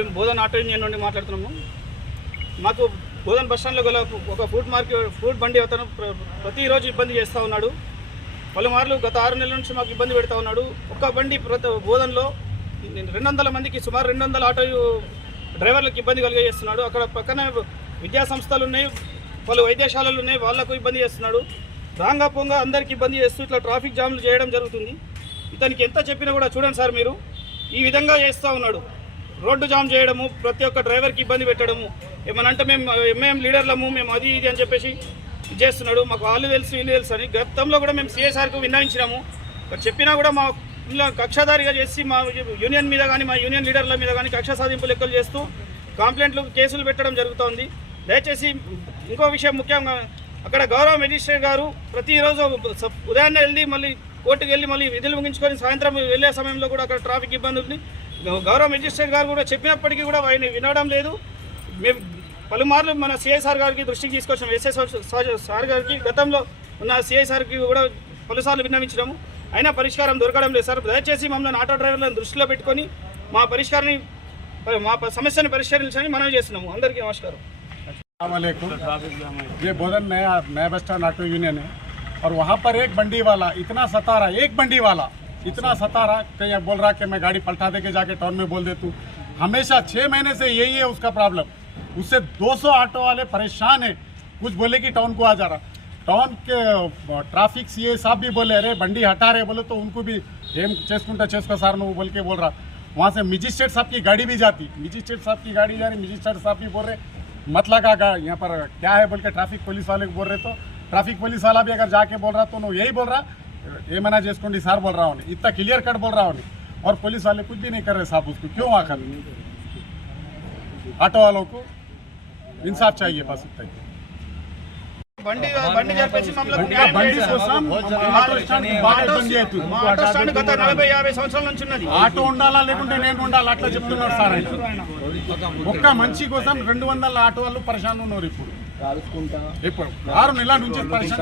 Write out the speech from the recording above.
మేము Bodhan auto union నుండి మాట్లాడుతున్నాము. మాకు బోధన్ బస్టాండ్లో గల ఒక ఫ్రూట్ బండి అతను ప్రతిరోజు ఇబ్బంది చేస్తూ ఉన్నాడు. పలుమార్లు గత 6 నెలల నుంచి మాకు ఇబ్బంది పెడతా ఉన్నాడు. ఒక్క బండి బోధన్లో 200 మందికి సుమారు 200 ఆటో డ్రైవర్లకు ఇబ్బంది కలిగజేస్తున్నాడు. అక్కడ పక్కన విద్యా సంస్థలు ఉన్నాయి, పలు వైద్యశాలలు ఉన్నాయి, వాళ్లకు ఇబ్బంది చేస్తున్నాడు. రాంగా పొంగా అందరికీ ఇబ్బంది చేస్తూ ఇట్లా ట్రాఫిక్ జామ్లు చేయడం జరుగుతుంది. ఇతనికి ఎంత చెప్పినా కూడా చూడండి సార్, మీరు ఈ విధంగా చేస్తూ ఉన్నాడు. రోడ్డు జామ్ చేయడము, ప్రతి ఒక్క డ్రైవర్కి ఇబ్బంది పెట్టడము, ఏమనంటే మేము ఎంఏఎం లీడర్లము, మేము అది ఇది అని చెప్పేసి చేస్తున్నాడు. మాకు వాళ్ళు తెలుసు వీళ్ళు తెలుసు అని గతంలో కూడా మేము సిఎస్ఆర్కు విన్నవించినాము. చెప్పినా కూడా మా కక్షాధారిగా చేసి మా యూనియన్ మీద కానీ మా యూనియన్ లీడర్ల మీద కానీ కక్ష సాధింపు లెక్కలు చేస్తూ కంప్లైంట్లు కేసులు పెట్టడం జరుగుతోంది. దయచేసి ఇంకో విషయం ముఖ్యంగా, అక్కడ గౌరవ మెజిస్ట్రేట్ గారు ప్రతిరోజు ఉదయాన్నే వెళ్ళి మళ్ళీ కోర్టుకు వెళ్ళి మళ్ళీ విధులు ముగించుకొని సాయంత్రం వెళ్ళే సమయంలో కూడా అక్కడ ట్రాఫిక్ ఇబ్బంది ఉంది. గౌరవ మెజిస్ట్రేట్ గారు కూడా చెప్పినప్పటికీ కూడా ఆయన వినడం లేదు. మేము పలుమార్లు మన సిఐసార్ గారికి దృష్టికి తీసుకొచ్చాము. ఎస్ఎస్ సార్ గారికి గతంలో ఉన్న సిఐసార్కి కూడా పలుసార్లు విన్నవించడము, అయినా పరిష్కారం దొరకడం లేదు సార్. దయచేసి మమ్మల్ని ఆటో డ్రైవర్లను దృష్టిలో పెట్టుకొని మా సమస్యను పరిష్కరించాలని మనవి చేస్తున్నాము. అందరికీ నమస్కారం. ये बोधन नया बस स्टैंड ऑटो यूनियन है और वहाँ पर एक बंडी वाला इतना सता रहा, एक बंडी वाला इतना सता रहा, कहीं बोल रहा कि मैं गाड़ी पलटा दे के जाके टाउन में बोल दे तू। हमेशा 6 महीने से यही है उसका प्रॉब्लम। उससे 200 ऑटो वाले परेशान है, कुछ बोले कि टाउन को आ जा रहा। टाउन के ट्रैफिक सीए साहब भी बोले अरे बंडी हटा रहे बोले, तो उनको भी ఏం చేసుకుంటా చేసుకో సార్ నువ్వు बोल के बोल रहा। वहाँ से मजिस्ट्रेट साहब की गाड़ी भी जाती, मजिस्ट्रेट साहब की गाड़ी जा रही, मजिस्ट्रेट साहब भी बोल रहे मतलब का यहाँ पर क्या है बोल के ट्रैफिक पुलिस वाले को बोल रहे, तो ट्रैफक पुलिस वाला भी अगर जाके बोल रहा तो यही बोल रहा ఏమైనా చేసుకోండి సార్ बोल रहा हूँ, इतना क्लियर कट बोल रहा हूँ। और पुलिस वाले कुछ भी नहीं कर रहे साहब उसको, क्यों आखिर ऑटो वालों को इंसाफ चाहिए बस इतना ही। బండి జరిపేసి ఆటో స్టాండ్ గత 40-50 సంవత్సరాల నుంచి ఉన్నది. ఆటో ఉండాలా లేకుంటే నేను ఉండాలా అట్లా చెప్తున్నారు సార్ ఆయన. ఒక్క మంచి కోసం 200 ఆటో వాళ్ళు పరిశాన్ ఉన్నారు. ఇప్పుడు 6 నెలల నుంచి పరిశాన్.